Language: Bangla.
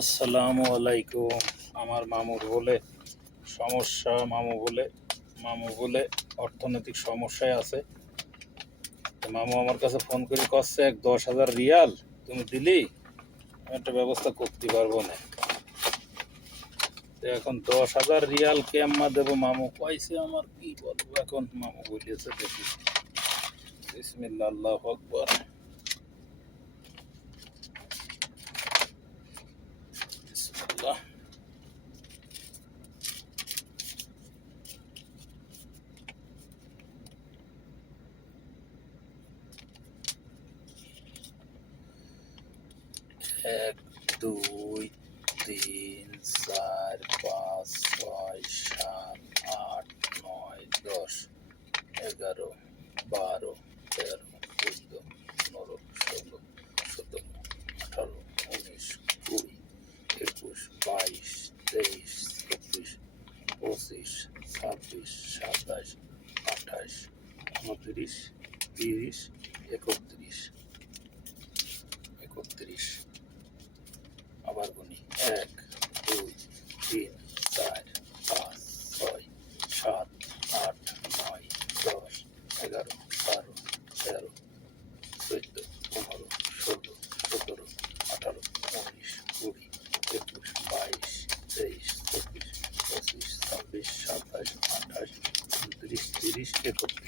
আসসালামু আলাইকুম। আমার মামু বলে অর্থনৈতিক সমস্যায় আছে। মামু আমার কাছে ফোন করে কচ্ছে 10,000 রিয়াল তুমি দিলি আমি একটা ব্যবস্থা করতে পারবো না। তো এখন 10,000 রিয়াল কেম্মা দেবো মামু কইছে, আমার কি বলবো এখন। মামু বলিয়েছে দেখি। বিসমিল্লাহ, আল্লাহু আকবার। বিসমিল্লাহ। 1 2 3 4 5 6 7 8 9 10 11 12 13 14 15 16 17 18 19 20 21 22 23 24 25 26 27 28 29 30 31 31। আবার গুনি 1 2 3 4 5 6 7 8 9 10 11 12 13 14 15 16 17 18 19 20 21 22 23 24 25 26 27 28 29 30 31।